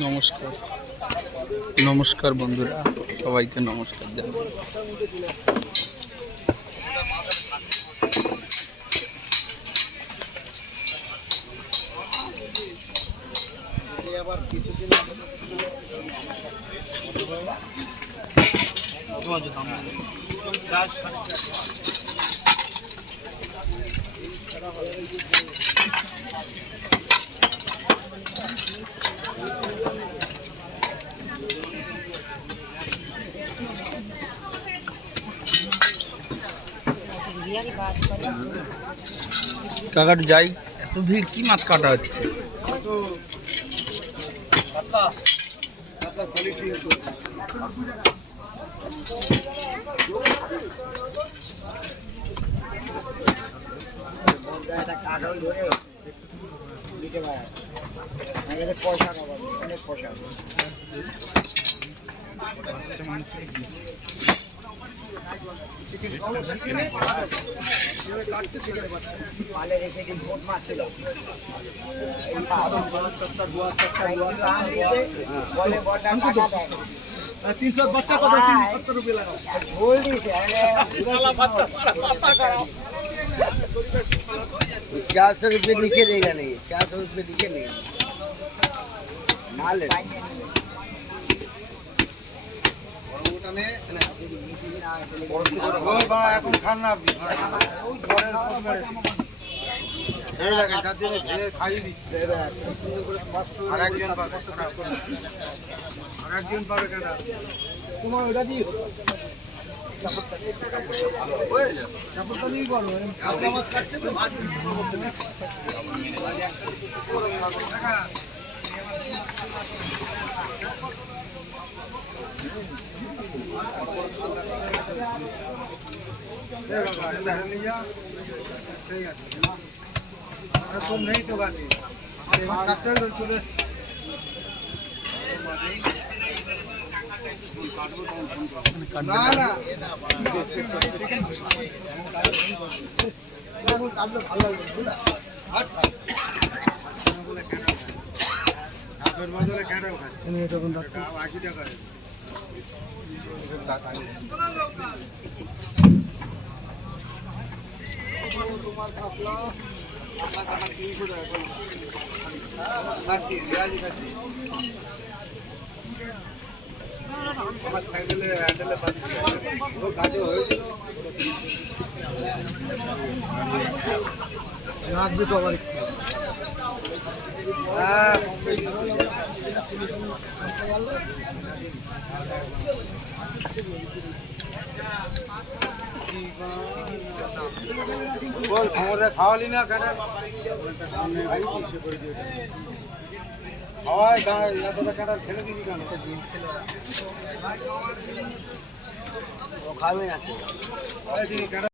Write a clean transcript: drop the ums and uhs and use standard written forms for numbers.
নমস্কার নমস্কার বন্ধুরা, সবাইকে নমস্কার জানাই। কাকার যাই, এত ভিড়, কি মাছ কাটা হচ্ছে? পয়সা অনেক পয়সা মালে রেখে দিন ভোট মারছিল বলে বড়টা টাকা দেয় 300 बच्चा को 370 रुपए लगा बोल दिसे 400 रुपये लिखे देगा नहीं, 400 रुपये लिखे नहीं माल এখন খান না খাইয়ে দিচ্ছে আরেকজন পাবে কেন তোমার ওটা দিয়ে কাপড়টা দিয়ে বলো মাছ কাটছে তো तुम नहीं तो गाती चले ना ना খাসি রিয়াজি খাসি আমার সাইকেলে হ্যান্ডেলে বাদ দিয়ে ও কাজে হয়েছিল লাগবে তো আবার হ্যাঁ বল খবরে খাওয়ালি না কেন খাওয়াই এতটা কাটার ফেলে দিবি কেন খাবে না